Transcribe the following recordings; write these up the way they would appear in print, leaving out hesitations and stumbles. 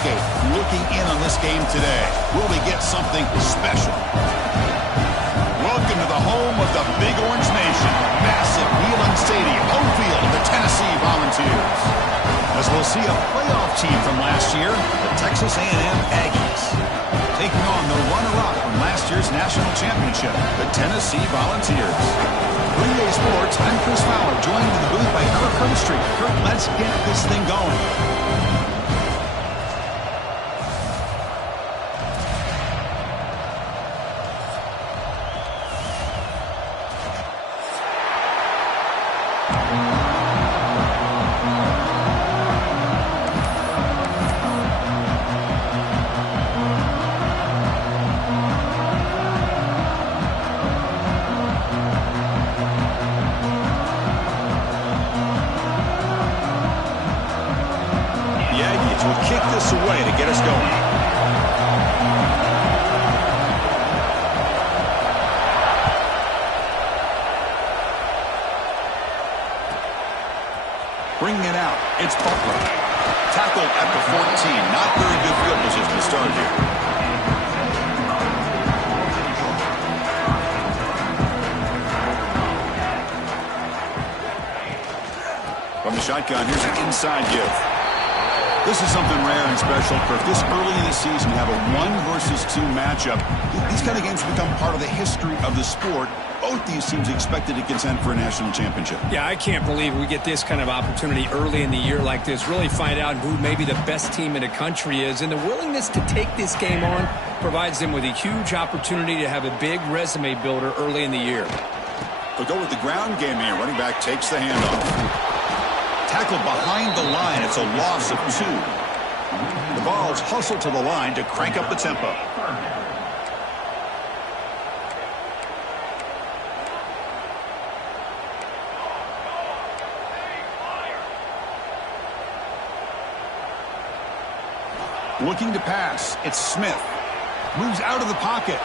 landscape looking in on this game today. Will we get something special? Welcome to the home of the Big Orange Nation. Massive Neyland Stadium, home field of the Tennessee Volunteers. As we'll see a playoff team from last year, the Texas A&M Aggies, taking on the runner-up from last year's national championship, the Tennessee Volunteers. Green Day Sports, I'm Chris Fowler, joined in the booth by Kirk Herbstreit. Kirk, let's get this thing going. Will kick this away to get us going. Bringing it out, it's Butler. Tackled at the 14. Not very good field position to start here. From the shotgun, here's an inside give. This is something rare and special, Kirk. This early in the season, you have a 1 versus 2 matchup. These kind of games become part of the history of the sport. Both these teams expected to contend for a national championship. Yeah, I can't believe we get this kind of opportunity early in the year like this. Really find out who maybe the best team in the country is. And the willingness to take this game on provides them with a huge opportunity to have a big resume builder early in the year. They'll go with the ground game here. Running back takes the handoff. Tackled behind the line. It's a loss of 2. The Vols hustle to the line to crank up the tempo. Looking to pass. It's Smith. Moves out of the pocket.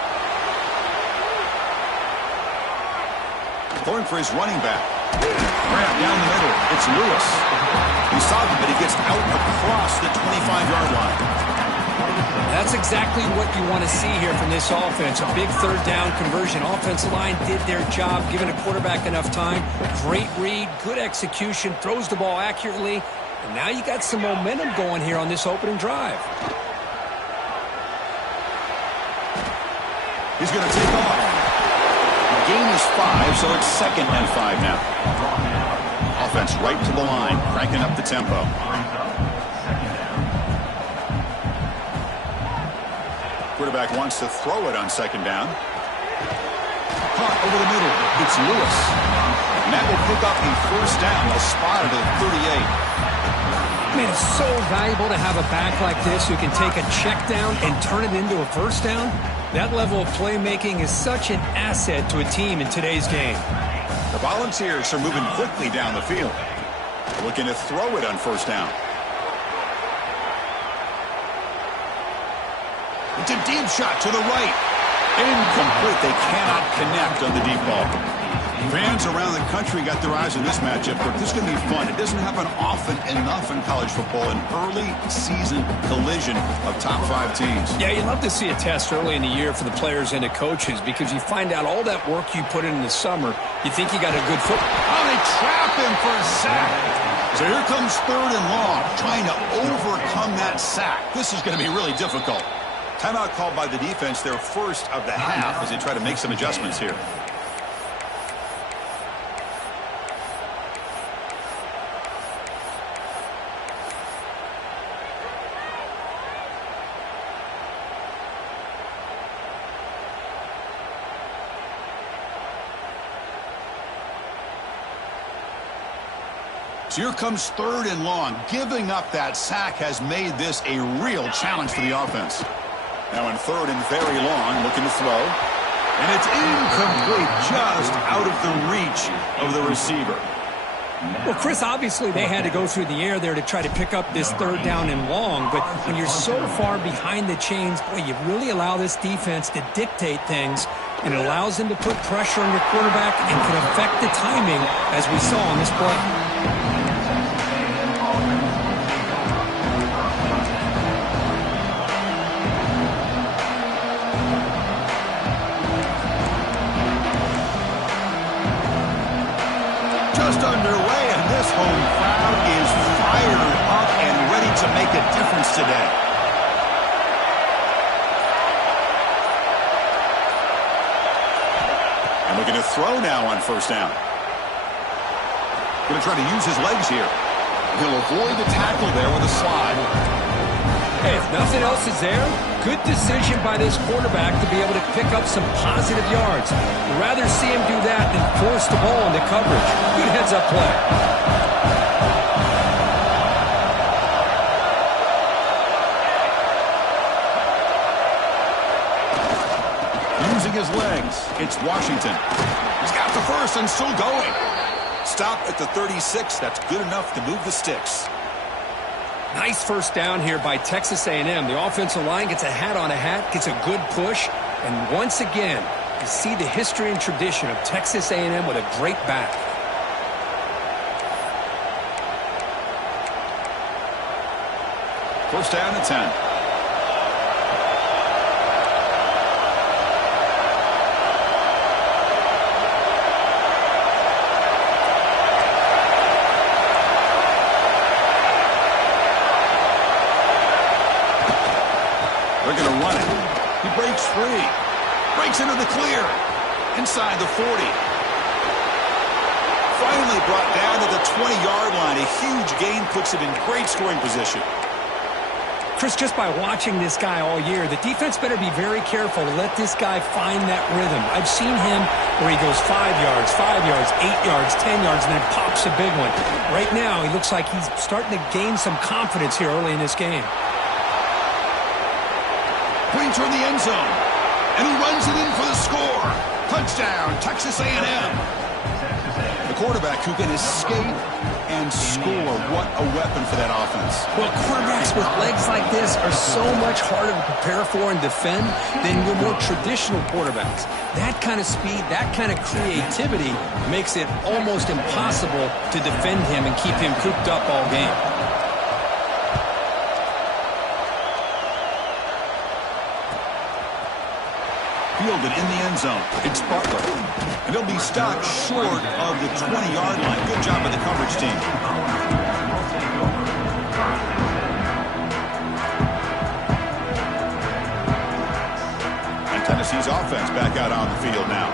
Going for his running back. Grab down the middle. It's Lewis. He saw him, but he gets out across the 25-yard line. That's exactly what you want to see here from this offense. A big third down conversion. Offensive line did their job, giving a quarterback enough time. Great read, good execution, throws the ball accurately. And now you got some momentum going here on this opening drive. He's going to take off. The gain is 5, so it's 2nd and 5 now. Offense right to the line, cranking up the tempo. Quarterback wants to throw it on 2nd down. Caught over the middle. It's Lewis. And that will pick up a 1st down. They'll spot it at 38. Man, it's so valuable to have a back like this who can take a check down and turn it into a 1st down. That level of playmaking is such an asset to a team in today's game. The Volunteers are moving quickly down the field. Looking to throw it on 1st down. It's a deep shot to the right. Incomplete. They cannot connect on the deep ball. Fans around the country got their eyes on this matchup. But this is going to be fun. It doesn't happen often enough in college football. An early season collision of top 5 teams. Yeah, you love to see a test early in the year for the players and the coaches because you find out all that work you put in the summer. You think you got a good foot. Oh, they trap him for a sack. So here comes 3rd and long, trying to overcome that sack. This is going to be really difficult. Timeout called by the defense, their first of the half, as they try to make some adjustments here. So here comes 3rd and long. Giving up that sack has made this a real challenge for the offense. Now in 3rd and very long, looking to throw. And it's incomplete, just out of the reach of the receiver. Well, Chris, obviously they had to go through the air there to try to pick up this 3rd down and long. But when you're so far behind the chains, boy, you really allow this defense to dictate things. And it allows them to put pressure on your quarterback and can affect the timing, as we saw on this play. to make a difference today. And looking to throw now on first down. Going to try to use his legs here. He'll avoid the tackle there with a slide. Hey, if nothing else is there, good decision by this quarterback to be able to pick up some positive yards. I'd rather see him do that than force the ball into coverage. Good heads-up play. Using his legs, it's Washington. He's got the first and still going. Stop at the 36. That's good enough to move the sticks. Nice first down here by Texas A&M. The offensive line gets a hat on a hat, gets a good push, and once again, you see the history and tradition of Texas A&M with a great back. First down at 10. They're going to run it. He breaks free. Breaks into the clear. Inside the 40. Finally brought down to the 20-yard line. A huge gain puts it in great scoring position. Chris, just by watching this guy all year, the defense better be very careful to let this guy find that rhythm. I've seen him where he goes 5 yards, 8 yards, 10 yards, and then pops a big one. Right now, he looks like he's starting to gain some confidence here early in this game. Pointer in the end zone, and he runs it in for the score. Touchdown, Texas A&M. The quarterback who can escape and score. What a weapon for that offense. Well, quarterbacks with legs like this are so much harder to prepare for and defend than your more traditional quarterbacks. That kind of speed, that kind of creativity makes it almost impossible to defend him and keep him cooped up all game. Fielded in the end zone. It's Butler. And he'll be stopped short of the 20-yard line. Good job by the coverage team. And Tennessee's offense back out on the field now.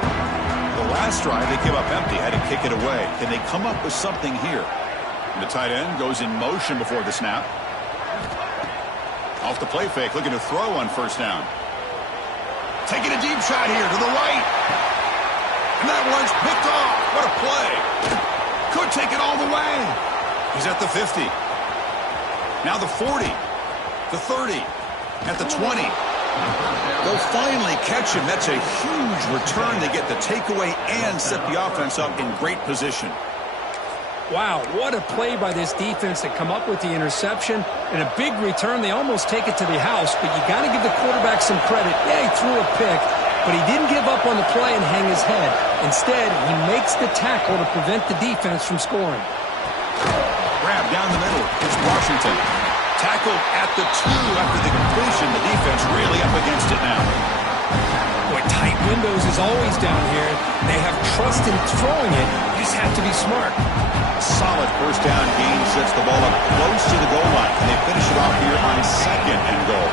The last drive, they came up empty, had to kick it away. Can they come up with something here? And the tight end goes in motion before the snap. Off the play fake, looking to throw on first down. Taking a deep shot here to the right. And that one's picked off. What a play. Could take it all the way. He's at the 50. Now the 40. The 30. At the 20. They'll finally catch him. That's a huge return. They get the takeaway and set the offense up in great position. Wow, what a play by this defense to come up with the interception and a big return. They almost take it to the house, but you got to give the quarterback some credit. Yeah, he threw a pick, but he didn't give up on the play and hang his head. Instead, he makes the tackle to prevent the defense from scoring. Grab down the middle. It's Washington. Tackled at the 2 after the completion. The defense really up against it now. Boy, tight windows is always down here. They have trust in throwing it. You just have to be smart. Solid first down gain sets the ball up close to the goal line. And they finish it off here on second and goal.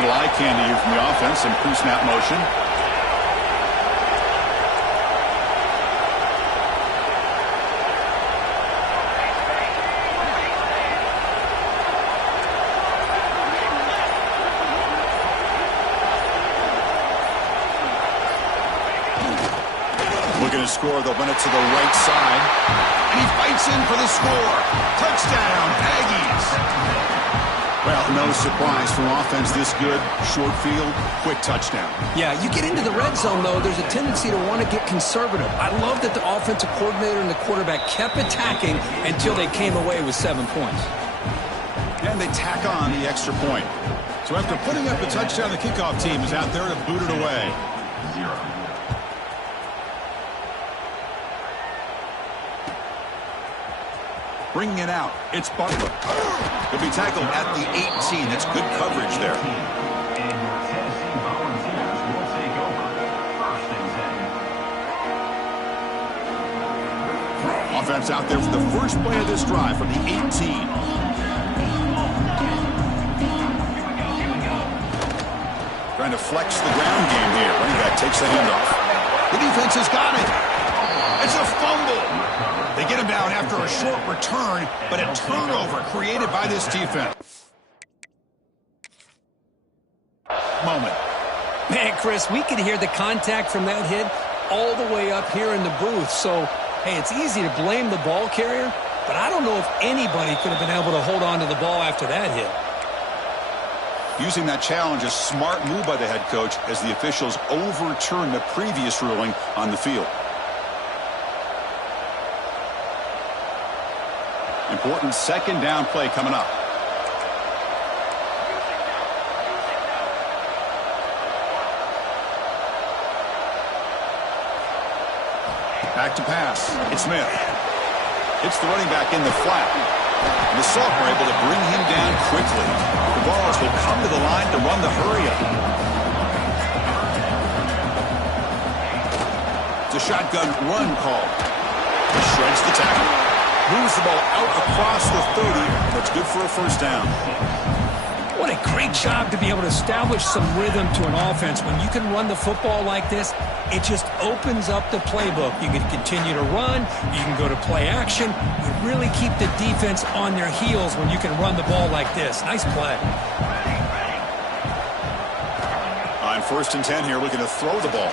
Little eye candy here from the offense in pre-snap motion. Looking to score, they'll run it to the right side. And he fights in for the score. Touchdown, Aggies. Well, no surprise from offense this good. Short field, quick touchdown. Yeah, you get into the red zone, though, there's a tendency to want to get conservative. I love that the offensive coordinator and the quarterback kept attacking until they came away with 7 points. And they tack on the extra point. So after putting up a touchdown, the kickoff team is out there to boot it away. 0. Bringing it out, it's Butler. He'll be tackled at the 18. That's good coverage there. defense out there for the first play of this drive from the 18. Trying to flex the ground game here. Running back takes the handoff. The defense has got it. It's a fumble. They get him down after a short return, but a turnover created by this defense. Moment. Man, Chris, we could hear the contact from that hit all the way up here in the booth. So, hey, it's easy to blame the ball carrier, but I don't know if anybody could have been able to hold on to the ball after that hit. Using that challenge, a smart move by the head coach as the officials overturn the previous ruling on the field. Important second down play coming up. Back to pass. It's Smith. Hits the running back in the flat. And the Salk were able to bring him down quickly. The Vols will come to the line to run the hurry-up. It's a shotgun run call. He shreds the tackle. Moves the ball out across the 30. That's good for a first down. What a great job to be able to establish some rhythm to an offense. When you can run the football like this, it just opens up the playbook. You can continue to run. You can go to play action. You really keep the defense on their heels when you can run the ball like this. Nice play. On 1st and 10 here, looking to throw the ball.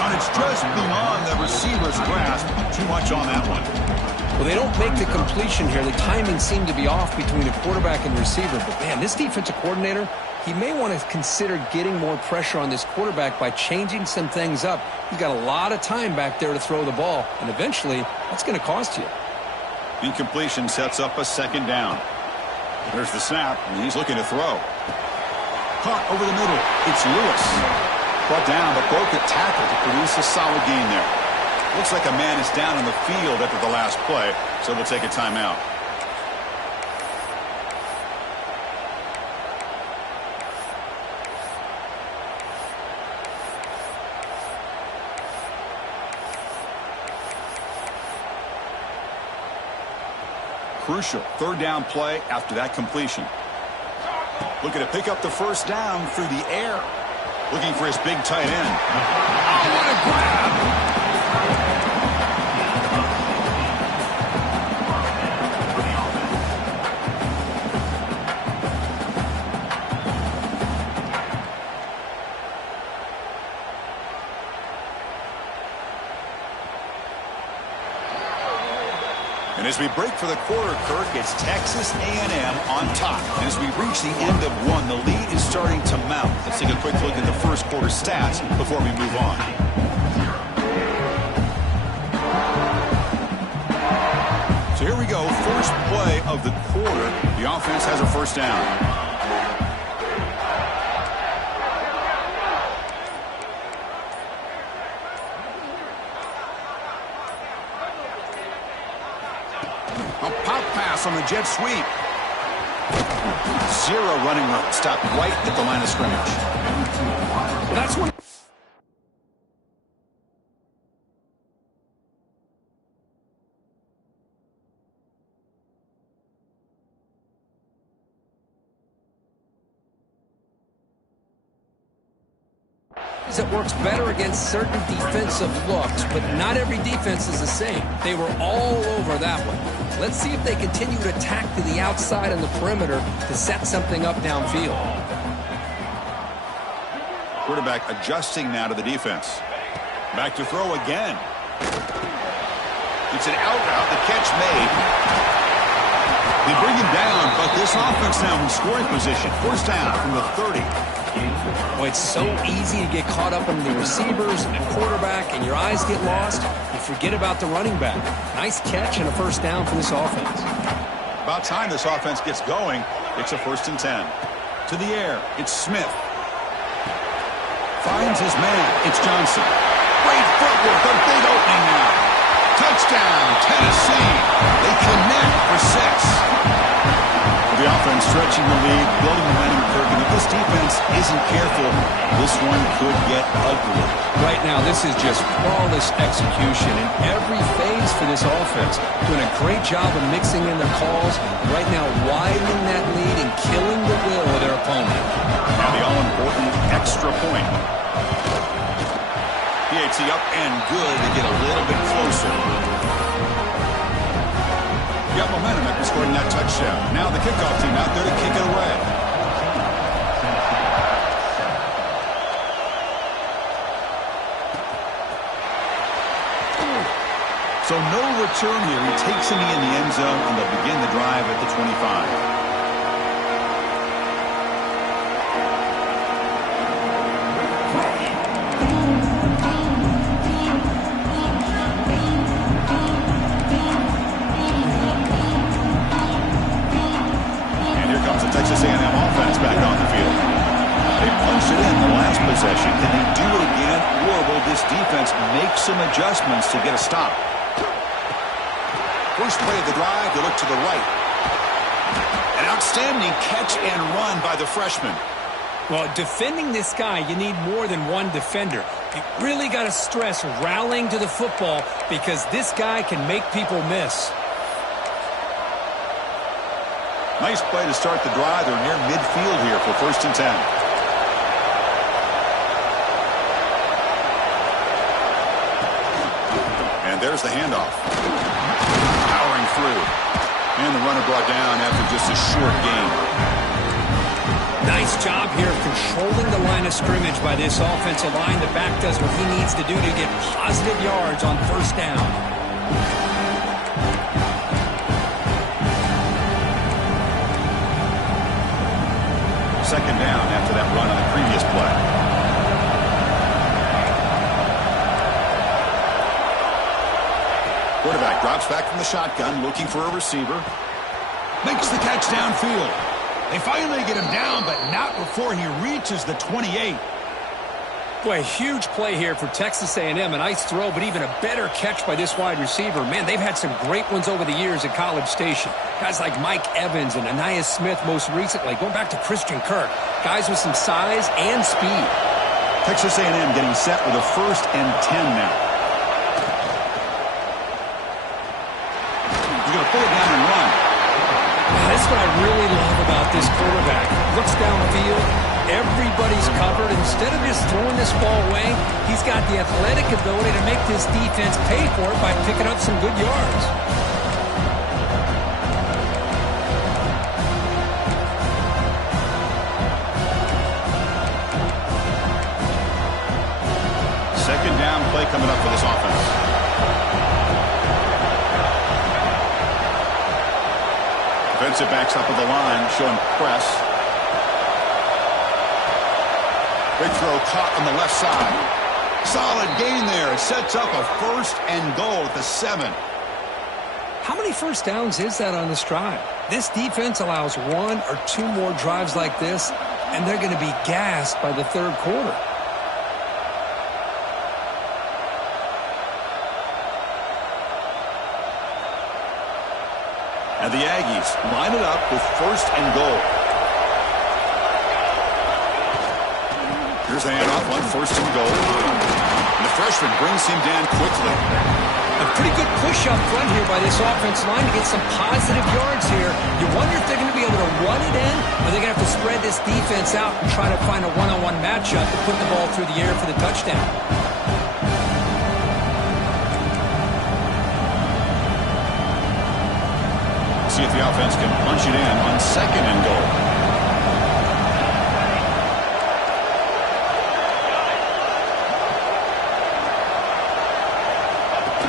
And it's just beyond the receiver's grasp. Too much on that one. Well, they don't make the completion here. The timing seemed to be off between the quarterback and the receiver. But, man, this defensive coordinator, he may want to consider getting more pressure on this quarterback by changing some things up. He's got a lot of time back there to throw the ball, and eventually that's going to cost you. Incompletion sets up a second down. There's the snap, and he's looking to throw. Caught over the middle. It's Lewis. Brought down, but broke a tackle to produce a solid gain there. Looks like a man is down in the field after the last play, so they'll take a timeout. Crucial third down play after that completion. Looking to pick up the first down through the air. Looking for his big tight end. Oh, what a grab! And as we break for the quarter, Kirk, it's Texas A&M on top. And as we reach the end of one, the lead is starting to mount. Let's take a quick look at the first quarter stats before we move on. So here we go, first play of the quarter. The offense has a first down. A pop pass on the jet sweep. Zero running room. Stopped right at the line of scrimmage. That's what. It works better against certain defensive looks, but not every defense is the same. They were all over that one. Let's see if they continue to attack to the outside on the perimeter to set something up downfield. Quarterback adjusting now to the defense. Back to throw again. It's an out route. The catch made. They bring him down, but this offense now in scoring position. First down from the 30. Boy, it's so easy to get caught up in the receivers and the quarterback, and your eyes get lost. You forget about the running back. Nice catch and a first down for this offense. About time this offense gets going. It's a 1st and 10. To the air, it's Smith. Finds his man. It's Johnson. Great footwork. A big opening now. Touchdown, Tennessee. They connect for 6. The offense stretching the lead, building momentum, Kirk, and at this this defense isn't careful, this one could get ugly. Right now, this is just flawless execution in every phase for this offense. Doing a great job of mixing in their calls. Right now, widening that lead and killing the will of their opponent. Now the all-important extra point. PAT up and good to get a little bit closer. Got momentum after scoring that touchdown. Now the kickoff team out there to kick it away. So no return here. He takes it in the end zone, and they'll begin the drive at the 25. Texas A&M offense back on the field. They punched it in the last possession. Can they do it again, or will this defense make some adjustments to get a stop? First play of the drive, they look to the right. An outstanding catch and run by the freshman. Well, defending this guy, you need more than one defender. You really got to stress rallying to the football because this guy can make people miss. Nice play to start the drive. They're near midfield here for 1st and 10. And there's the handoff. Powering through. And the runner brought down after just a short gain. Nice job here of controlling the line of scrimmage by this offensive line. The back does what he needs to do to get positive yards on 1st down. Second down after that run on the previous play. Quarterback drops back from the shotgun, looking for a receiver. Makes the catch downfield. They finally get him down, but not before he reaches the 28. Boy, a huge play here for Texas A&M. A nice throw, but even a better catch by this wide receiver. Man, they've had some great ones over the years at College Station. Guys like Mike Evans and Ncaa Smith most recently, going back to Christian Kirk. Guys with some size and speed. Texas A&M getting set with a 1st and 10 now. He's going to pull it down and run. That's what I really love about this quarterback. Looks downfield. Everybody's covered. Instead of just throwing this ball away, he's got the athletic ability to make this defense pay for it by picking up some good yards. Second down play coming up for this offense. Defensive backs up at the line, showing press. Big throw caught on the left side. Solid gain there. It sets up a 1st and goal at the 7. How many first downs is that on this drive? This defense allows 1 or 2 more drives like this, and they're going to be gassed by the 3rd quarter. And the Aggies line it up with 1st and goal. Here's the handoff on 1st and goal. And the freshman brings him down quickly. A pretty good push up front here by this offensive line to get some positive yards here. You wonder if they're going to be able to run it in, or they're going to have to spread this defense out and try to find a one-on-one matchup to put the ball through the air for the touchdown. See if the offense can punch it in on 2nd and goal.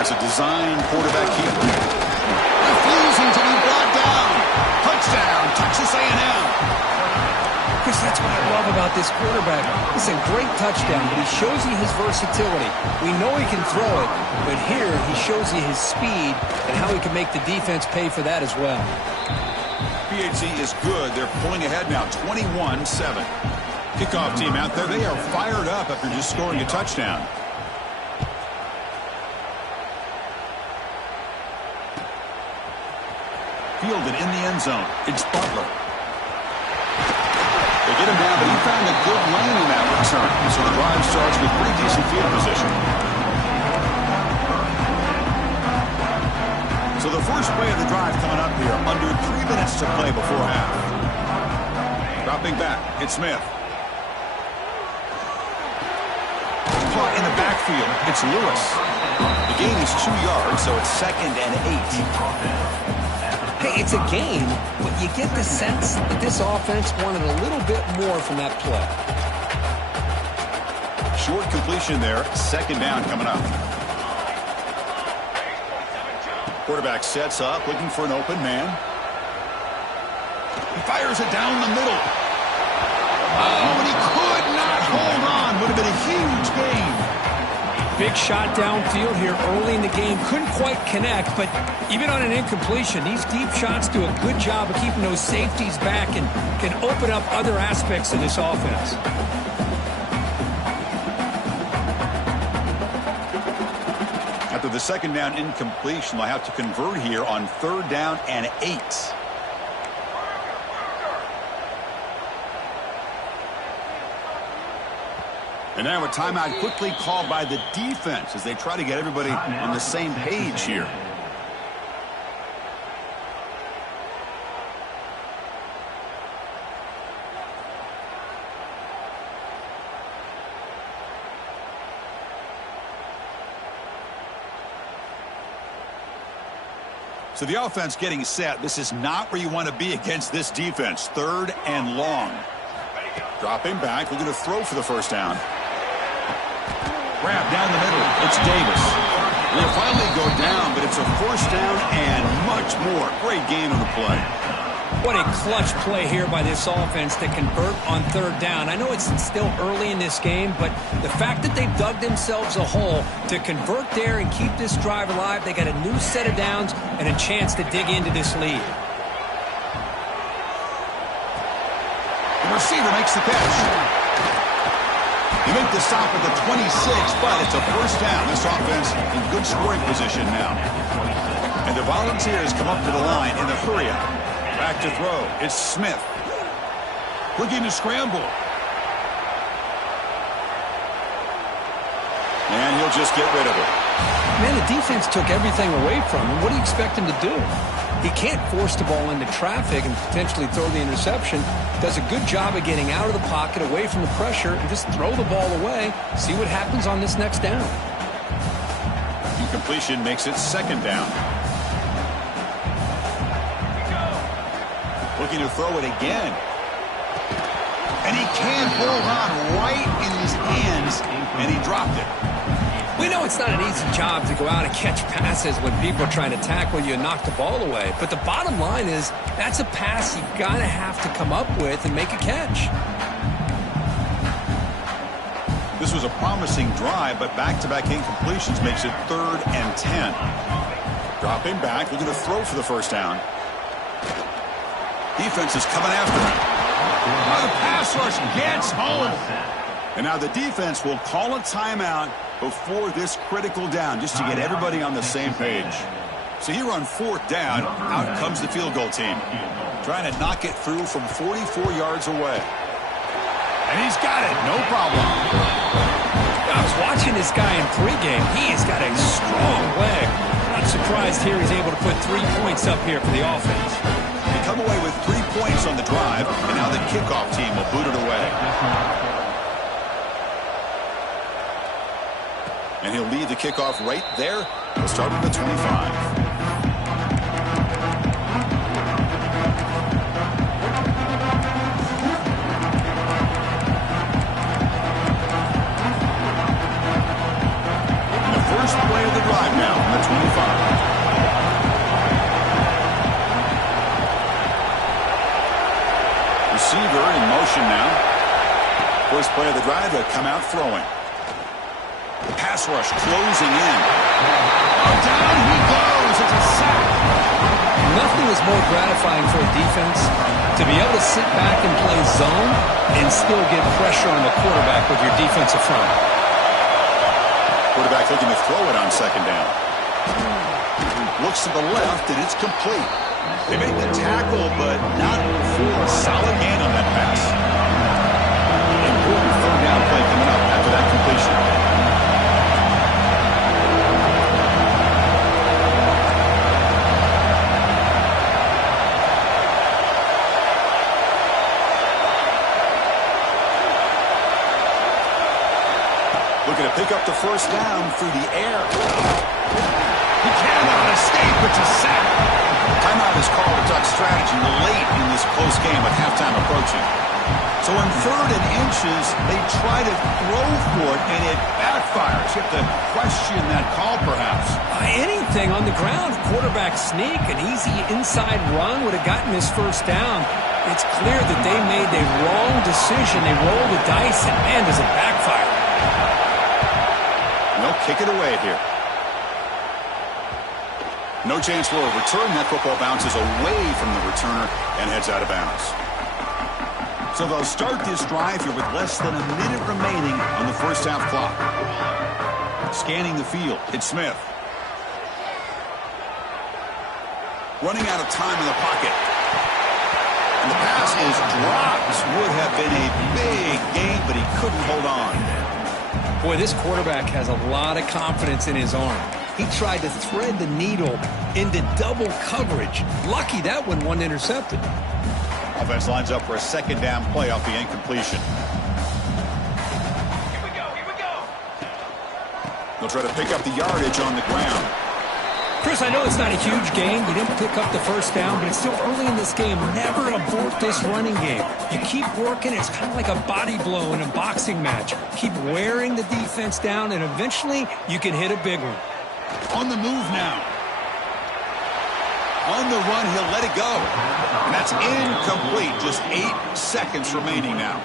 That's a design quarterback keeper. Refusing to be brought down. Touchdown, Texas A&M. Chris, that's what I love about this quarterback. It's a great touchdown, but he shows you his versatility. We know he can throw it, but here he shows you his speed and how he can make the defense pay for that as well. PAT is good. They're pulling ahead now, 21-7. Kickoff team out there. They are fired up after just scoring a touchdown. Fielded in the end zone. It's Butler. They get him down, but he found a good lane in that return. So the drive starts with pretty decent field position. So the first play of the drive coming up here. Under 3 minutes to play before half. Dropping back, it's Smith. Caught in the backfield, it's Lewis. The gain is 2 yards, so it's 2nd and 8. Hey, it's a game, but you get the sense that this offense wanted a little bit more from that play. Short completion there, 2nd down coming up. Quarterback sets up, looking for an open man. He fires it down the middle. Oh, and he could not hold on. Would have been a huge gain. Big shot downfield here early in the game. Couldn't quite connect, but even on an incompletion, these deep shots do a good job of keeping those safeties back and can open up other aspects of this offense. After the 2nd down incompletion, they'll have to convert here on 3rd down and 8. And now a timeout quickly called by the defense as they try to get everybody on the same page here. So the offense getting set. This is not where you want to be against this defense. 3rd and long. Dropping back. We're going to throw for the first down. Grab down the middle. It's Davis. We'll finally go down, but it's a 1st down and much more. Great gain on the play. What a clutch play here by this offense to convert on 3rd down. I know it's still early in this game, but the fact that they've dug themselves a hole to convert there and keep this drive alive, they got a new set of downs and a chance to dig into this lead. The receiver makes the catch. He made the stop at the 26, but it's a 1st down. This offense in good scoring position now. And the Volunteers come up to the line in the hurry-up. Back to throw. It's Smith. Looking to scramble. And he'll just get rid of it. Man, the defense took everything away from him. What do you expect him to do? He can't force the ball into traffic and potentially throw the interception. Does a good job of getting out of the pocket, away from the pressure, and just throw the ball away. See what happens on this next down. Incompletion makes it 2nd down. Looking to throw it again. And he can hold on right in his hands, and he dropped it. We know it's not an easy job to go out and catch passes when people are trying to tackle you and knock the ball away. But the bottom line is that's a pass you've got to have to come up with and make a catch. This was a promising drive, but back-to-back incompletions makes it 3rd and 10. Dropping back, looking to throw for the 1st down. Defense is coming after him. Oh, the pass rush gets home. And now the defense will call a timeout before this critical down, just to get everybody on the same page. So here on 4th down, out comes the field goal team. Trying to knock it through from 44 yards away. And he's got it, no problem. I was watching this guy in pregame. He's got a strong leg. Not surprised here he's able to put 3 points up here for the offense. They come away with 3 points on the drive, and now the kickoff team will boot it away. And he'll lead the kickoff right there. We'll start at the 25. First play of the drive now from the 25. Receiver in motion now. First play of the drive, they'll come out throwing. Pass rush closing in. Oh, down he goes. It's a sack. Nothing is more gratifying for a defense to be able to sit back and play zone and still get pressure on the quarterback with your defensive front. Quarterback looking to throw it on 2nd down. Looks to the left, and it's complete. They make the tackle, but not for a solid gain on that pass. pick up the first down through the air. He cannot escape. It's a sack. Timeout is called to duck strategy late in this close game with halftime approaching. So in 3rd and inches, they try to throw for it, and it backfires. You have to question that call, perhaps. Anything on the ground, quarterback sneak, an easy inside run would have gotten his first down. It's clear that they made the wrong decision. They rolled the dice, and man, does it backfire. They'll kick it away here. No chance for a return. That football bounces away from the returner and heads out of bounds. So they'll start this drive here with less than a minute remaining on the first half clock. Scanning the field, it's Smith. Running out of time in the pocket. And the pass is dropped. Would have been a big gain, but he couldn't hold on. Boy, this quarterback has a lot of confidence in his arm. He tried to thread the needle into double coverage. Lucky that one wasn't intercepted. Offense lines up for a second down play off the incompletion. Here we go. They'll try to pick up the yardage on the ground. Chris, I know it's not a huge gain. You didn't pick up the first down, but it's still early in this game. Never abort this running game. You keep working. It's kind of like a body blow in a boxing match. Keep wearing the defense down, and eventually you can hit a big one. On the move now. On the run, he'll let it go. And that's incomplete. Just 8 seconds remaining now.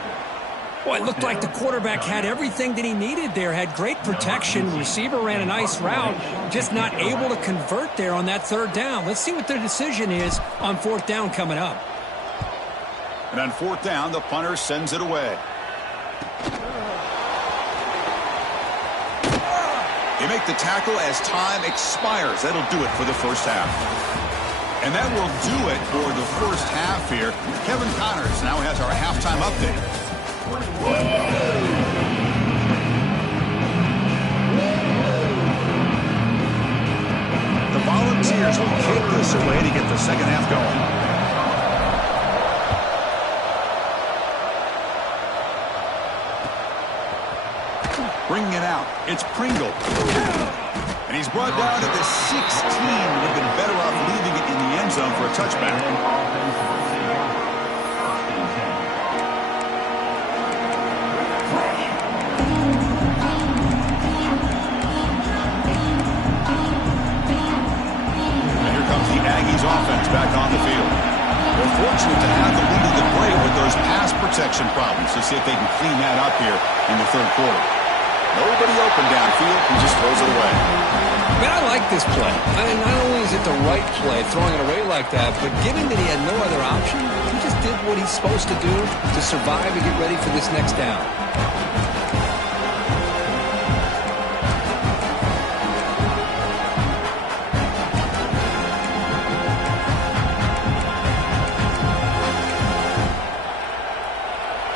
Well, it looked like the quarterback had everything that he needed there. Had great protection. Receiver ran a nice route. Just not able to convert there on that 3rd down. Let's see what their decision is on 4th down coming up. And on 4th down, the punter sends it away. They make the tackle as time expires. That'll do it for the first half. And that will do it for the first half here. Kevin Connors now has our halftime update. The Volunteers will kick this away to get the second half going. Bringing it out, it's Pringle. And he's brought down to the 16. Would have been better off leaving it in the end zone for a touchback. And here comes the Aggies offense back on the field. They're fortunate to have the lead of the play with those pass protection problems. Let's see if they can clean that up here in the 3rd quarter. Nobody open downfield. He just throws it away. Man, I like this play. I mean, not only is it the right play, throwing it away like that, but given that he had no other option, he just did what he's supposed to do to survive and get ready for this next down.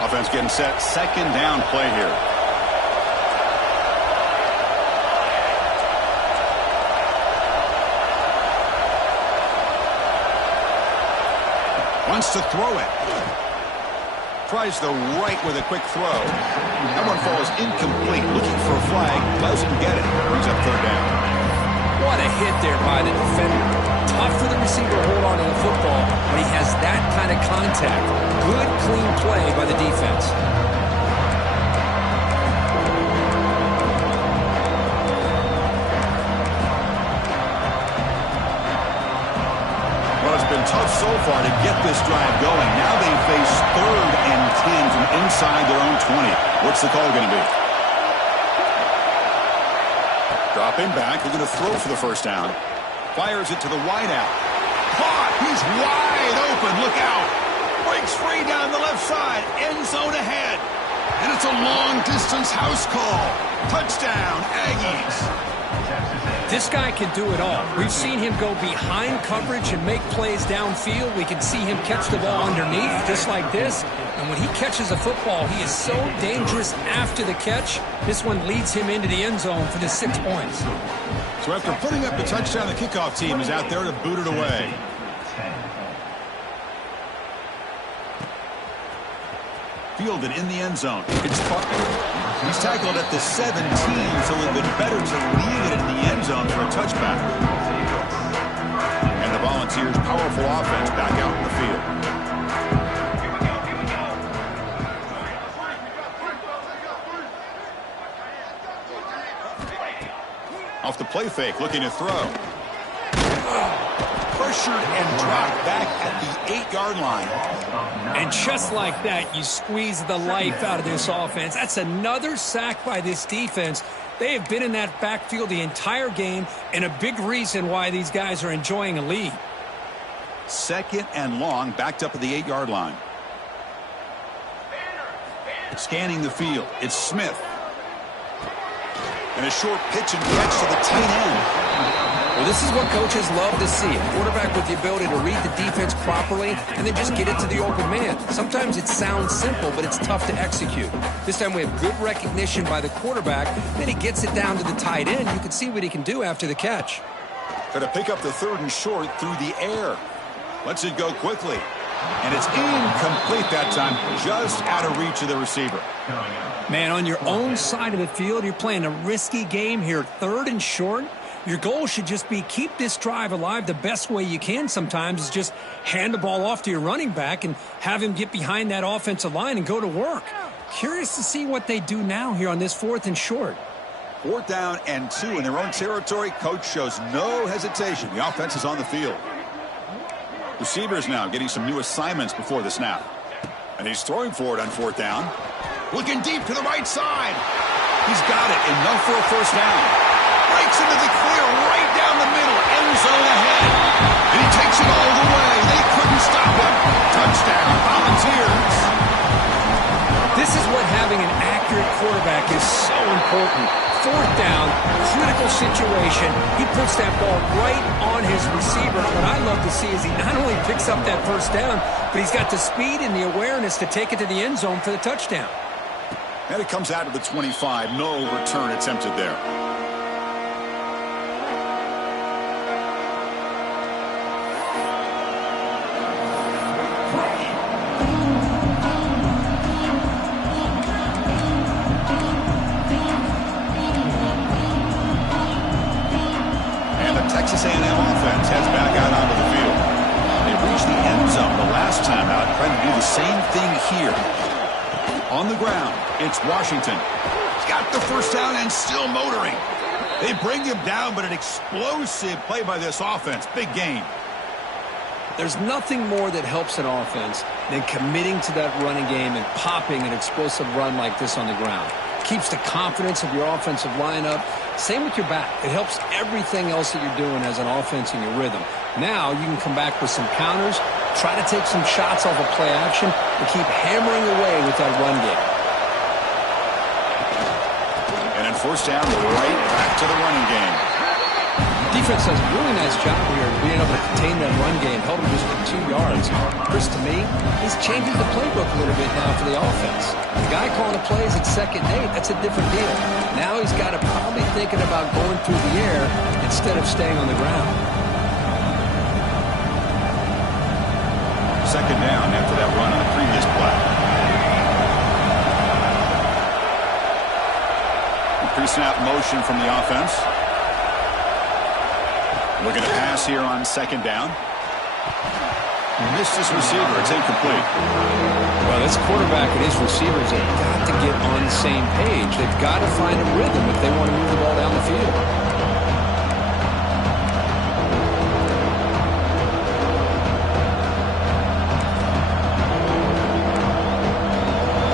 Offense getting set. Second down play here. Wants to throw it. Tries the right with a quick throw. That one falls incomplete. Looking for a flag. Doesn't get it. Brings up 3rd down. What a hit there by the defender. Tough for the receiver to hold on to the football when he has that kind of contact. Good, clean play by the defense. Well, it's been tough so far to get this drive going. Now they face 3rd and 10 from inside their own 20. What's the call going to be? Dropping back. They're going to throw for the first down. Fires it to the wideout. Caught. He's wide open. Look out. Breaks free down the left side. End zone ahead. And it's a long-distance house call. Touchdown, Aggies. This guy can do it all. We've seen him go behind coverage and make plays downfield. We can see him catch the ball underneath just like this. And when he catches a football, he is so dangerous after the catch. This one leads him into the end zone for the 6 points. So after putting up the touchdown, the kickoff team is out there to boot it fielded in the end zone. He's tackled at the 17, so it would have been better to leave it in the end zone for a touchback. And the Volunteers' powerful offense back out in the field. Off the play fake, looking to throw. Pressured and dropped back at the 8-yard line. And just like that, you squeeze the life out of this offense. That's another sack by this defense. They have been in that backfield the entire game, and a big reason why these guys are enjoying a lead. 2nd and long, backed up at the 8-yard line. Scanning the field, it's Smith. And a short pitch and catch to the tight end. Well, this is what coaches love to see. A quarterback with the ability to read the defense properly and then just get it to the open man. Sometimes it sounds simple, but it's tough to execute. This time we have good recognition by the quarterback. Then he gets it down to the tight end. You can see what he can do after the catch. Going to pick up the 3rd and short through the air. Lets it go quickly. And it's incomplete that time, just out of reach of the receiver. Man, on your own side of the field, you're playing a risky game here. 3rd and short. Your goal should just be keep this drive alive the best way you can sometimes is just hand the ball off to your running back and have him get behind that offensive line and go to work. Curious to see what they do now here on this 4th and short. 4th down and 2 in their own territory. Coach shows no hesitation. The offense is on the field. Receivers now getting some new assignments before the snap. And he's throwing for it on 4th down. Looking deep to the right side. He's got it. Enough for a 1st down. Breaks into the clear right down the middle. End zone ahead. And he takes it all the way. They couldn't stop him. Touchdown, Volunteers. This is what having an accurate quarterback is so important. 4th down, critical situation. He puts that ball right on his receiver. What I love to see is he not only picks up that 1st down, but he's got the speed and the awareness to take it to the end zone for the touchdown. And it comes out of the 25. No return attempted there. Texas A&M offense heads back out onto the field. They reached the end zone the last time out, trying to do the same thing here. On the ground, it's Washington. He's got the 1st down and still motoring. They bring him down, but an explosive play by this offense. Big gain. There's nothing more that helps an offense than committing to that running game and popping an explosive run like this on the ground. Keeps the confidence of your offensive lineup. Same with your back. It helps everything else that you're doing as an offense in your rhythm. Now you can come back with some counters, try to take some shots off of play action, and keep hammering away with that run game. And then 1st down, right back to the running game. Defense does a really nice job here of being able to contain that run game, held him just for 2 yards. Chris, to me, he's changing the playbook a little bit now for the offense. The guy calling the plays at 2nd and 8, that's a different deal. Now he's got to probably thinking about going through the air instead of staying on the ground. 2nd down after that run on the previous play. Pre-snap motion from the offense. Looking to pass here on 2nd down. Missed his receiver. It's incomplete. Well, this quarterback and his receivers have got to get on the same page. They've got to find a rhythm if they want to move the ball down the field.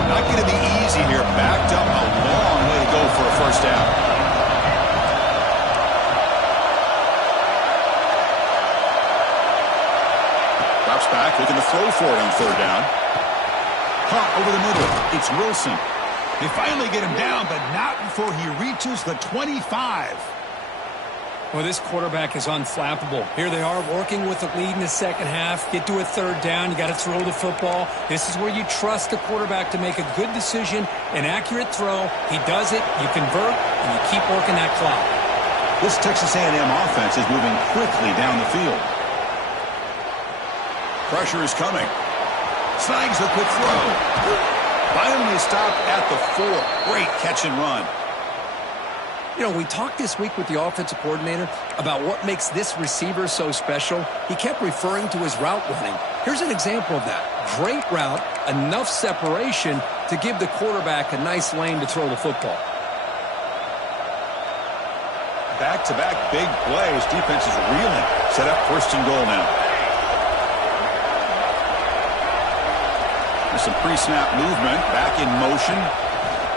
Not going to be easy here. Backed up a long way to go for a 1st down. Drops back, looking to throw for it on 3rd down. Caught over the middle. It's Wilson. They finally get him down, but not before he reaches the 25. Well, this quarterback is unflappable. Here they are working with the lead in the 2nd half. Get to a 3rd down. You got to throw the football. This is where you trust the quarterback to make a good decision, an accurate throw. He does it, you convert, and you keep working that clock. This Texas A&M offense is moving quickly down the field. Pressure is coming. Snags a quick throw. Finally stopped at the 4. Great catch and run. You know, we talked this week with the offensive coordinator about what makes this receiver so special. He kept referring to his route running. Here's an example of that. Great route, enough separation to give the quarterback a nice lane to throw the football. Back-to-back big plays. Defense is reeling. Set up 1st and goal now. There's some pre-snap movement. Back in motion.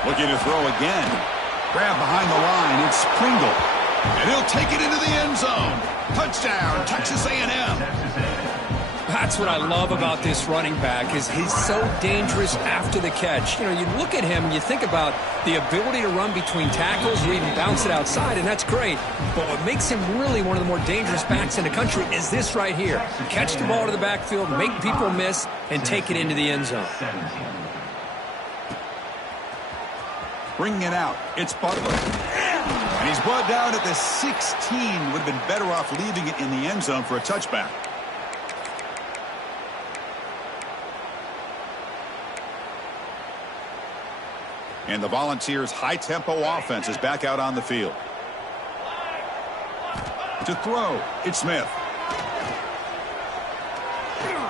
Looking to throw again. Grab behind the line. It's Pringle. And he'll take it into the end zone. Touchdown, Texas A&M. That's what I love about this running back is he's so dangerous after the catch. You know, you look at him, you think about the ability to run between tackles or even bounce it outside, and that's great. But what makes him really one of the more dangerous backs in the country is this right here. Catch the ball to the backfield, make people miss, and take it into the end zone. Bringing it out, it's Butler. And he's brought down at the 16. Would have been better off leaving it in the end zone for a touchback. And the Volunteers' high-tempo offense is back out on the field. To throw, it's Smith.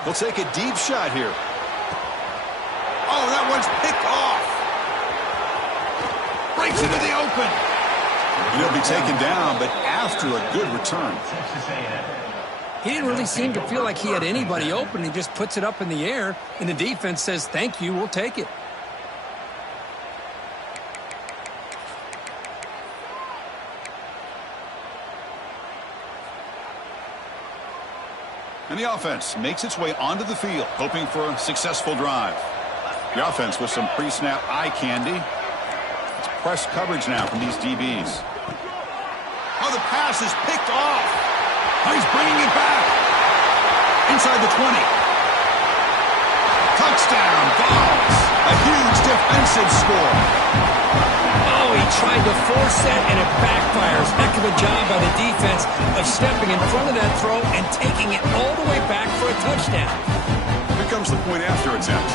They'll take a deep shot here. Oh, that one's picked off. Breaks into the open. And he'll be taken down, but after a good return. He didn't really seem to feel like he had anybody open. He just puts it up in the air, and the defense says, thank you, we'll take it. And the offense makes its way onto the field, hoping for a successful drive. The offense with some pre-snap eye candy. It's press coverage now from these DBs. Oh, the pass is picked off. Oh, he's bringing it back. Inside the 20. Touchdown, Vols. A huge defensive score. Oh, he tried to force that, and it backfires. Heck of a job by the defense of stepping in front of that throw and taking it all the way back for a touchdown. Here comes the point after attempt.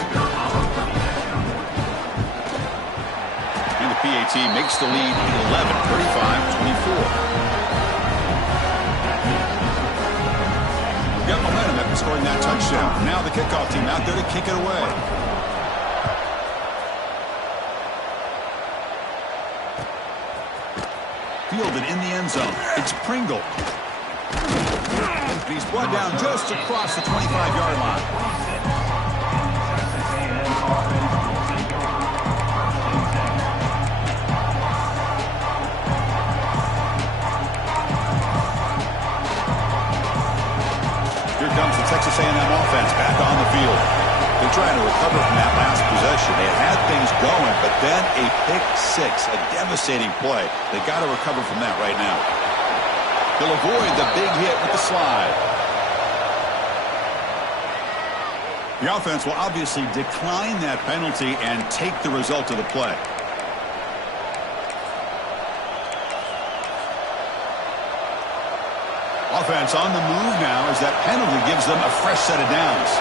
And the PAT makes the lead 11, 35-24. Got momentum after scoring that touchdown. Now the kickoff team out there to kick it away. Fielded in the end zone. It's Pringle. And he's brought down just across the 25-yard line. Here comes the Texas A&M offense back on the field. They're trying to recover from that last possession. They had things going, but then a pick six, a devastating play. They got to recover from that right now. They'll avoid the big hit with the slide. The offense will obviously decline that penalty and take the result of the play. Offense on the move now as that penalty gives them a fresh set of downs.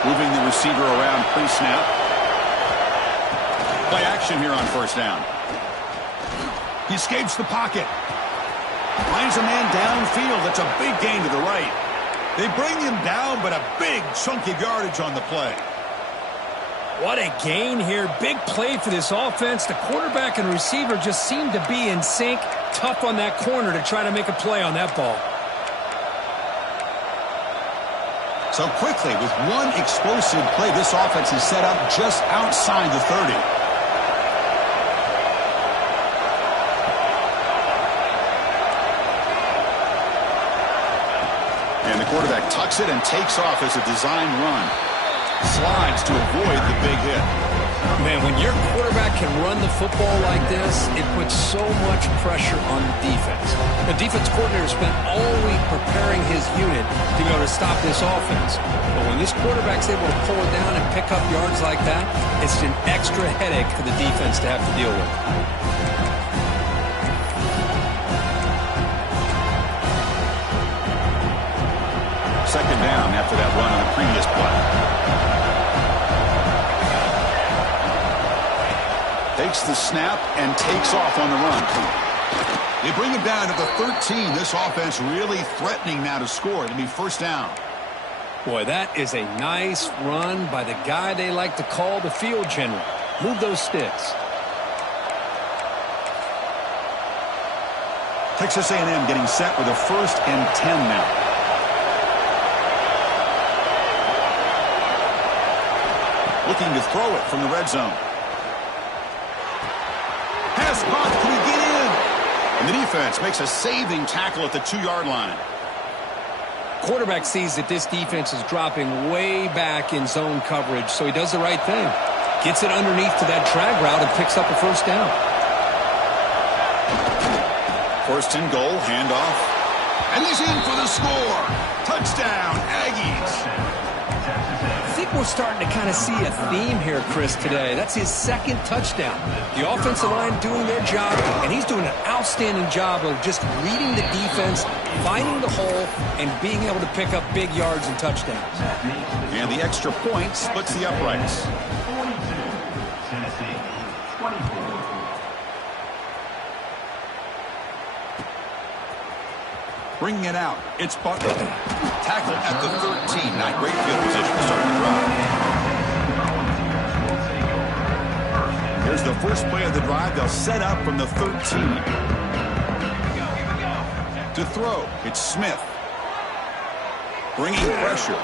Moving the receiver around pre-snap. Play action here on first down. He escapes the pocket. Finds a man downfield. That's a big gain to the right. They bring him down, but a big chunk of yardage on the play. What a gain here. Big play for this offense. The quarterback and receiver just seem to be in sync. Tough on that corner to try to make a play on that ball. So quickly, with one explosive play, this offense is set up just outside the 30. And the quarterback tucks it and takes off as a design run. Slides to avoid the big hit. Man, when your quarterback can run the football like this, it puts so much pressure on the defense. The defense coordinator spent all week preparing his unit to be able to stop this offense. But when this quarterback's able to pull it down and pick up yards like that, it's an extra headache for the defense to have to deal with. Second down after that run on the previous play. Takes the snap and takes off on the run. They bring him down to the 13. This offense really threatening now to score. It'll be first down. Boy, that is a nice run by the guy they like to call the field general. Move those sticks. Texas A&M getting set with a 1st and 10 now. Looking to throw it from the red zone. Pass caught. Can he get in? And the defense makes a saving tackle at the 2-yard line. Quarterback sees that this defense is dropping way back in zone coverage, so he does the right thing. Gets it underneath to that drag route and picks up a first down. 1st and goal, handoff. And he's in for the score. Touchdown, Aggies. I think we're starting to kind of see a theme here, Chris, today. That's his 2nd touchdown. The offensive line doing their job, and he's doing an outstanding job of just reading the defense, finding the hole, and being able to pick up big yards and touchdowns. And the extra point splits the uprights. Bringing it out. It's Butler. Tackle at the 13. Not great field position to start the drive. Here's the first play of the drive. They'll set up from the 13. To throw, it's Smith. Bringing pressure.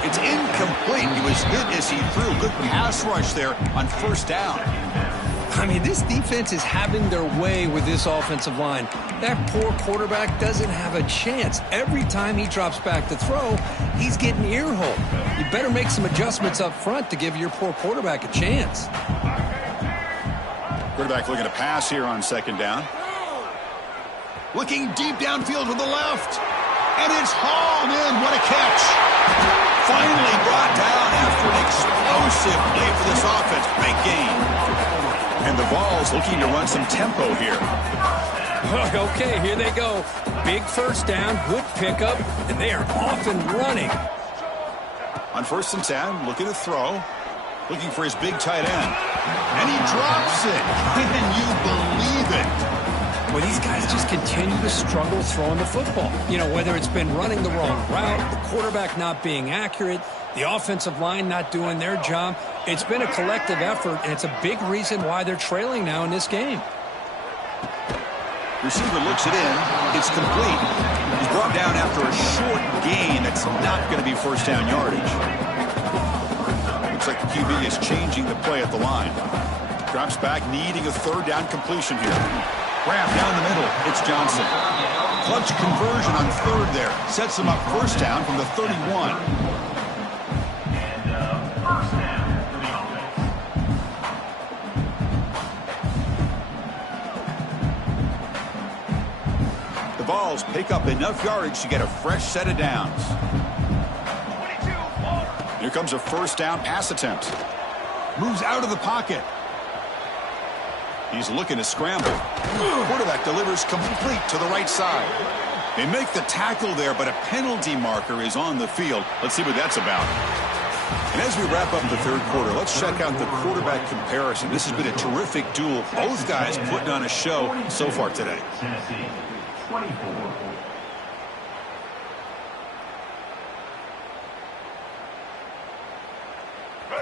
It's incomplete. He was hit as he threw. Good pass rush there on 1st down. I mean, this defense is having their way with this offensive line. That poor quarterback doesn't have a chance. Every time he drops back to throw, he's getting earholed. You better make some adjustments up front to give your poor quarterback a chance. Quarterback looking to pass here on 2nd down. Looking deep downfield to the left. And it's hauled in. What a catch. Finally brought down after an explosive play for this offense. Big game. And the Vols looking to run some tempo here. Okay, here they go. Big first down, good pickup, and they are off and running. On 1st and 10, looking to throw. Looking for his big tight end. And he drops it. Can you believe it? Well, these guys just continue to struggle throwing the football. You know, whether it's been running the wrong route, the quarterback not being accurate, the offensive line not doing their job. It's been a collective effort, and it's a big reason why they're trailing now in this game. Receiver looks it in. It's complete. He's brought down after a short gain. That's not going to be first down yardage. Looks like the QB is changing the play at the line. Drops back, needing a 3rd down completion here. Wrap down the middle. It's Johnson. Clutch conversion on 3rd there. Sets him up first down from the 31. The Vols pick up enough yardage to get a fresh set of downs. Here comes a 1st down pass attempt. Moves out of the pocket. He's looking to scramble. Quarterback delivers complete to the right side. They make the tackle there, but a penalty marker is on the field. Let's see what that's about. And as we wrap up the 3rd quarter, let's check out the quarterback comparison. This has been a terrific duel. Both guys putting on a show so far today.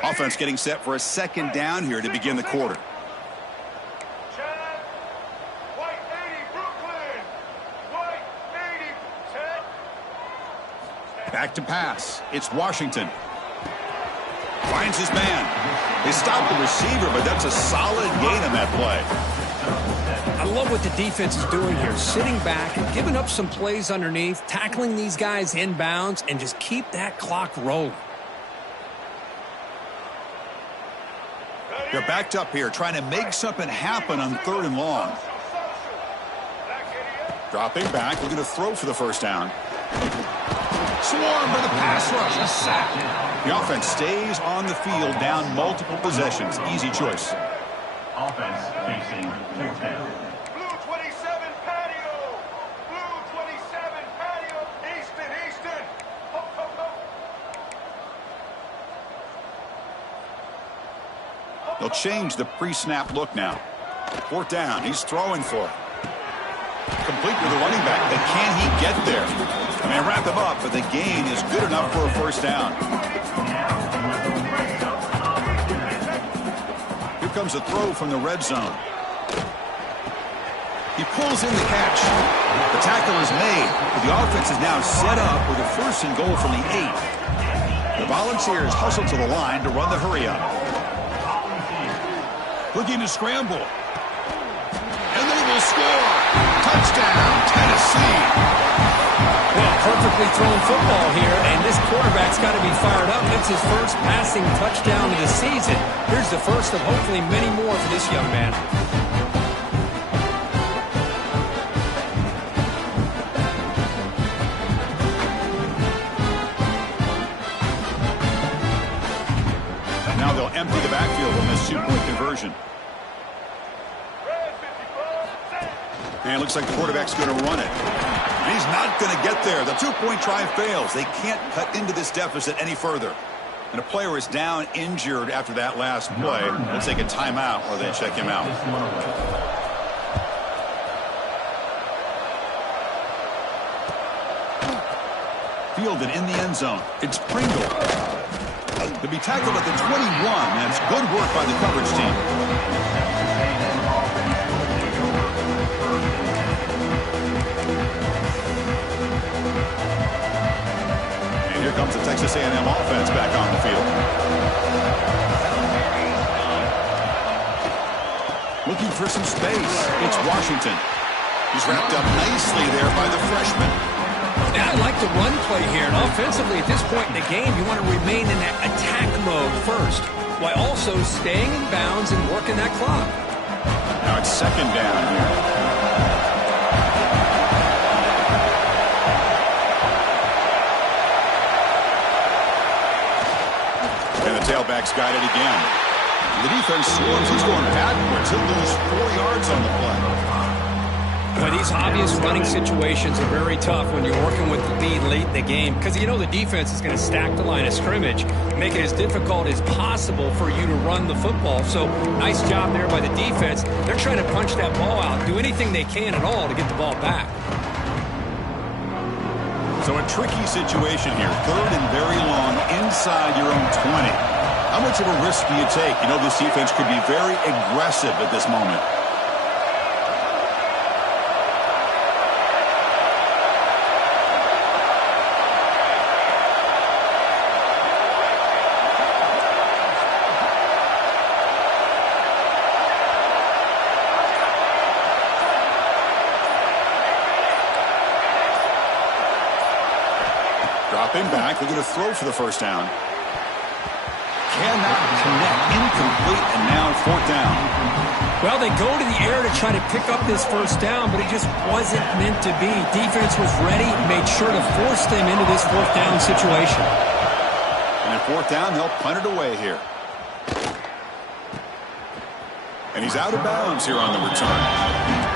Offense getting set for a 2nd down here to begin the quarter. Back to pass. It's Washington. Finds his man. They stop the receiver, but that's a solid gain on that play. I love what the defense is doing here. Sitting back and giving up some plays underneath, tackling these guys inbounds, and just keep that clock rolling. They're backed up here, trying to make something happen on 3rd and long. Dropping back, looking to throw for the first down. Swarm for the pass rush, a sack. The offense stays on the field, down multiple possessions. Easy choice. Offense facing fourth down. Blue 27 patio. Blue 27 patio. Easton. Ho, ho, ho. They'll change the pre-snap look now. 4th down. He's throwing for it. Complete to the running back, but can he get there? I mean, wrap him up, but the gain is good enough for a 1st down. Here comes a throw from the red zone. He pulls in the catch. The tackle is made, but the offense is now set up with a 1st and goal from the 8. The Volunteers hustle to the line to run the hurry up. Looking to scramble. And they will score. Touchdown, Tennessee. Well, perfectly thrown football here, and this quarterback's got to be fired up. It's his first passing touchdown of the season. Here's the first of hopefully many more for this young man. Now they'll empty the backfield on this 2-point conversion. And it looks like the quarterback's going to run it. And he's not going to get there. The 2-point try fails. They can't cut into this deficit any further. And a player is down injured after that last play. They'll take a timeout or they check him out. Fielded in the end zone. It's Pringle. To be tackled at the 21. That's good work by the coverage team. Here comes the Texas A&M offense back on the field. Looking for some space. It's Washington. He's wrapped up nicely there by the freshman. Yeah, I like the run play here. And offensively, at this point in the game, you want to remain in that attack mode first, while also staying in bounds and working that clock. Now it's 2nd down here. Tailback's got it again. The defense swarms. He's going backwards. He'll lose 4 yards on the play. But these obvious running situations are very tough when you're working with the lead late in the game, because you know the defense is going to stack the line of scrimmage, make it as difficult as possible for you to run the football. So nice job there by the defense. They're trying to punch that ball out, do anything they can at all to get the ball back. So a tricky situation here. 3rd and very long inside your own 20. How much of a risk do you take? You know this defense could be very aggressive at this moment. Dropping back. They're going to throw for the 1st down. Cannot connect. Incomplete, and now 4th down. Well, they go to the air to try to pick up this 1st down, but it just wasn't meant to be. Defense was ready, made sure to force them into this 4th down situation. And at 4th down, they'll punt it away here. And he's out of bounds here on the return.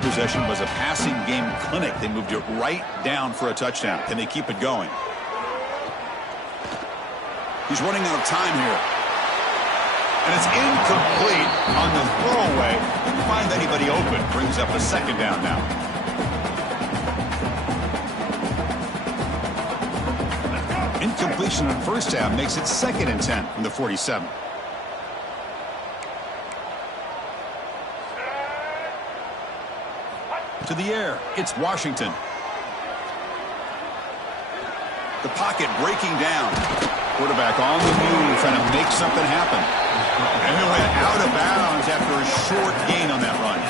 Possession was a passing game clinic. They moved it right down for a touchdown. Can they keep it going? He's running out of time here. And it's incomplete on the throwaway. Didn't find anybody open. Brings up a 2nd down now. Incompletion on 1st down makes it 2nd and 10 from the 47. To the air, it's Washington. The pocket breaking down. Quarterback on the move, trying to make something happen. And he went out of bounds after a short gain on that run.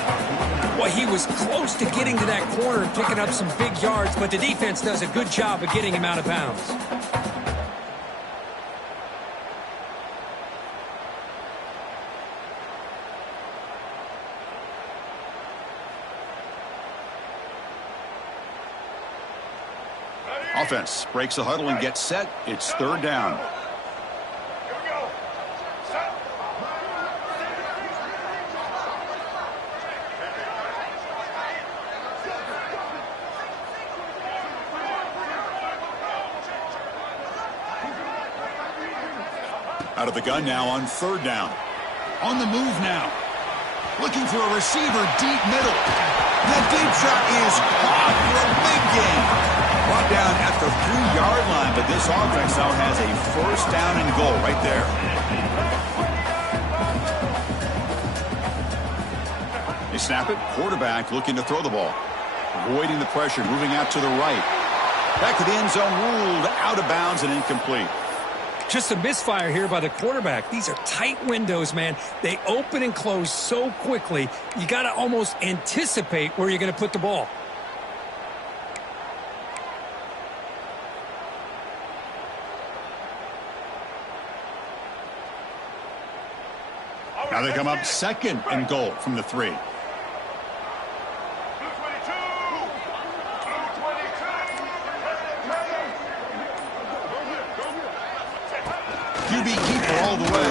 Well, he was close to getting to that corner and picking up some big yards, but the defense does a good job of getting him out of bounds. Ready? Offense breaks the huddle and gets set. It's third down. Here we go. Set. Out of the gun now on third down. On the move now. Looking for a receiver deep middle. That deep shot is caught for a big gain. Brought down at the 3-yard line, but this offense now has a first down and goal right there. They snap it. Quarterback looking to throw the ball. Avoiding the pressure, moving out to the right. Back to the end zone, ruled out of bounds and incomplete. Just a misfire here by the quarterback. These are tight windows, man. They open and close so quickly. You got to almost anticipate where you're going to put the ball. Now they come up second and goal from the 3. Blue 22. Blue 22. QB keeper all the way.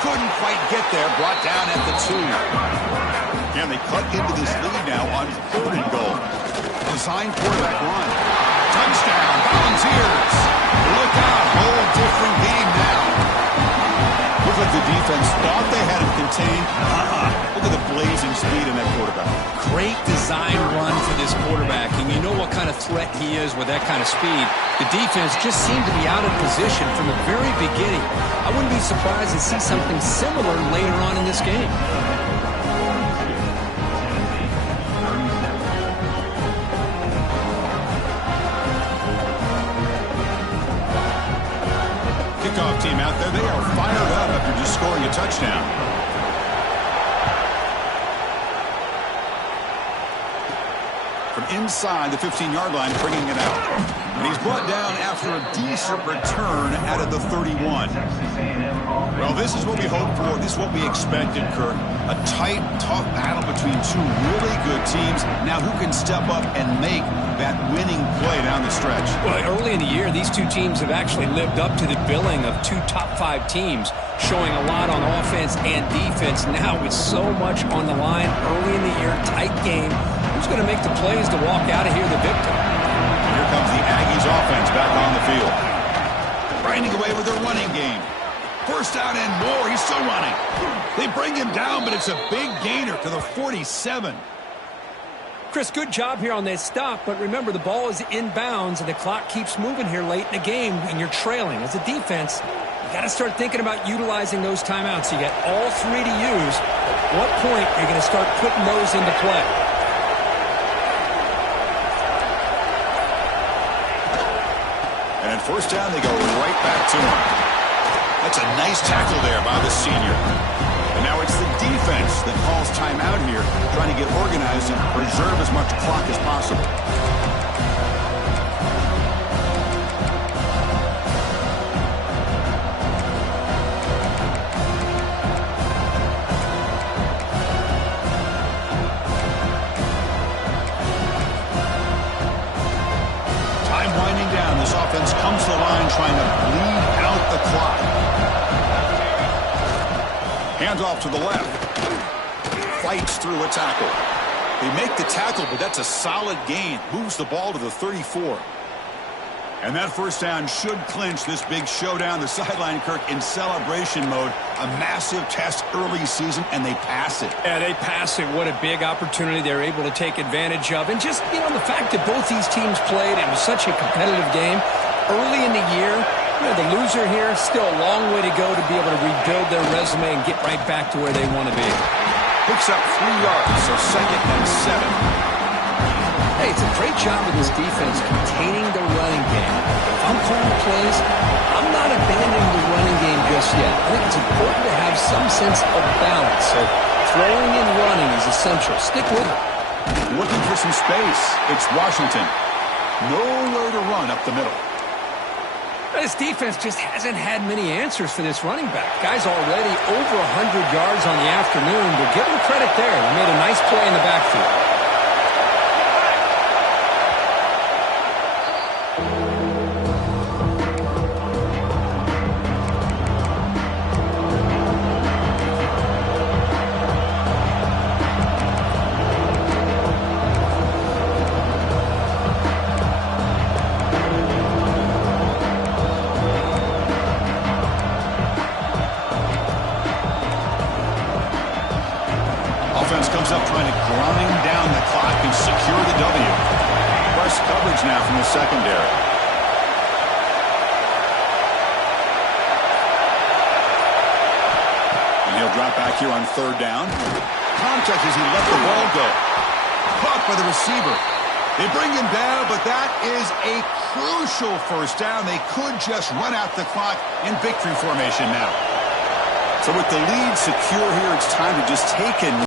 Couldn't quite get there. Brought down at the 2. Can they cut into this lead now on third and goal? Design quarterback run. Touchdown. Volunteers. Look out. Whole different game now. Look like the defense thought they had it contained. Look at the blazing speed in that quarterback. Great design run for this quarterback, and you know what kind of threat he is with that kind of speed. The defense just seemed to be out of position from the very beginning. I wouldn't be surprised to see something similar later on in this game. Kickoff team out there, they are fired up after just scoring a touchdown. From inside the 15-yard line, bringing it out. And he's brought down after a decent return out of the 31. Well, this is what we hoped for. This is what we expected, Kirk. A tight, tough battle between two really good teams. Now who can step up and make that winning play down the stretch? Well, early in the year, these two teams have actually lived up to the billing of two top-5 teams, showing a lot on offense and defense. Now with so much on the line early in the year, tight game, who's going to make the plays to walk out of here the victor? Here comes the Aggies offense back on the field. Grinding away with their running game. First down and more. He's still running. They bring him down, but it's a big gainer to the 47. Chris, good job here on that stop, but remember the ball is inbounds and the clock keeps moving here late in the game and you're trailing. As a defense, you got to start thinking about utilizing those timeouts. You got all 3 to use. At what point are you going to start putting those into play? And at first down, they go right back to him. That's a nice tackle there by the senior. And now it's the defense that calls timeout here, trying to get organized and preserve as much clock as possible. Time winding down. This offense comes to the line trying to bleed out the clock. Hands off to the left. Fights through a tackle. They make the tackle, but that's a solid gain. Moves the ball to the 34. And that first down should clinch this big showdown. The sideline, Kirk, in celebration mode. A massive test early season, and they pass it. Yeah, they pass it. What a big opportunity they're able to take advantage of. And just, you know, the fact that both these teams played, it was such a competitive game. Early in the year, you know, the loser here, still a long way to go to be able to rebuild their resume and get right back to where they want to be. Picks up 3 yards, so second and 7. Hey, it's a great job with this defense containing the running game. If I'm calling plays, I'm not abandoning the running game just yet. I think it's important to have some sense of balance. So throwing and running is essential. Stick with it. Looking for some space. It's Washington. Nowhere to run up the middle. This defense just hasn't had many answers for this running back. Guy's already over 100 yards on the afternoon, but give him credit there. He made a nice play in the backfield. comes up trying to grind down the clock and secure the W. Press coverage now from the secondary. And he'll drop back here on third down. Contact as he let the ball go. Caught by the receiver. They bring him down, but that is a crucial first down. They could just run out the clock in victory formation now. So with the lead secure here, it's time to just take a